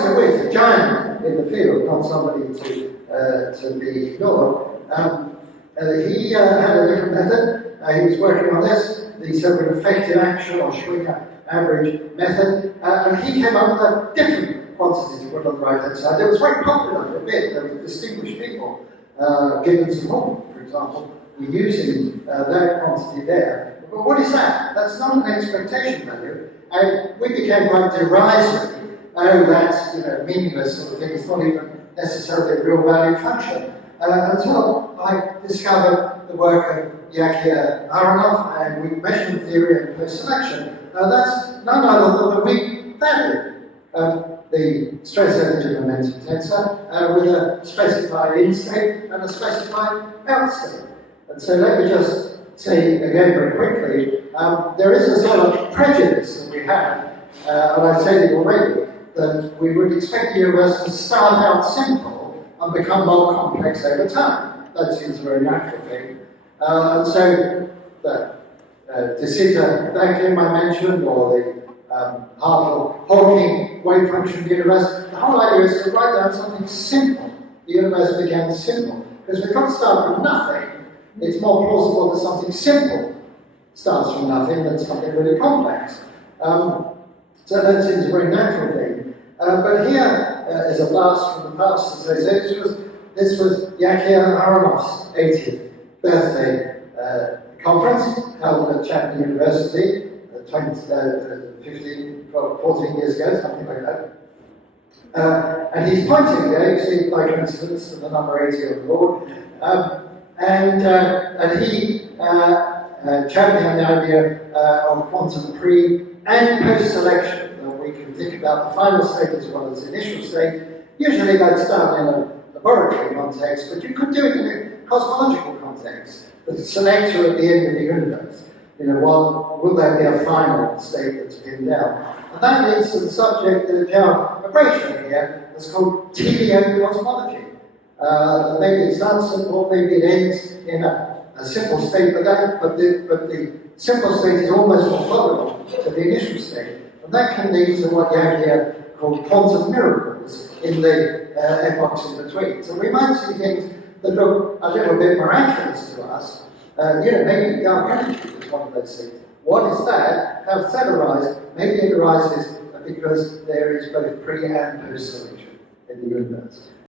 Bryce DeWitt, a giant in the field, not somebody to be ignored, he had a different method. He was working on this, the so-called effective action or Schwinger average method, and he came up with a different quantity to put on the right-hand side. It was very popular for a bit. There were distinguished people, Gibbons and Hall, for example, were using that quantity there. But what is that? That's not an expectation value, and we became quite derisory. Oh, that's meaningless sort of thing. It's not even necessarily a real value function. Until I discovered the work of Yakir Aharonov and weak measurement theory and post-selection. That's none other than the weak value of the stress energy momentum tensor with a specified in state and a specified out state. And so let me just say again very quickly, there is a sort of prejudice that we have, and I've said it already, that we would expect the universe to start out simple and become more complex over time. That seems a very natural thing. And so the de Sitter vacuum I mentioned, or the Hartle-Hawking wave function universe, the whole idea is to write down something simple. The universe began simple. Because we can't start from nothing. It's more plausible that something simple starts from nothing than something really complex. So that seems a very natural thing. But here is a blast from the past, as they say. This was Yakir Aharonov's 80th birthday conference held at Chapman University 14 years ago, something like that. And he's pointing there, you see, by coincidence, to the number 80 on the board. And he championed the idea of quantum pre- and post-selection. We can think about the final state as well as the initial state. Usually that's done in a laboratory context, but you could do it in a cosmological context. The selector at the end of the universe. Will there be a final state that's pinned down? And that leads to the subject that Joe Abrasion here is called teleocosmology. Maybe it starts simple, maybe it ends in a simple state, but the simple state is almost orthogonal to the initial state. And that can lead to what Yakir called quantum miracles in the epochs in between. So we might see things that look a little bit miraculous to us. Maybe dark energy is one of those things. What is that? How does that arise? Maybe it arises because there is both pre and post selection in the universe.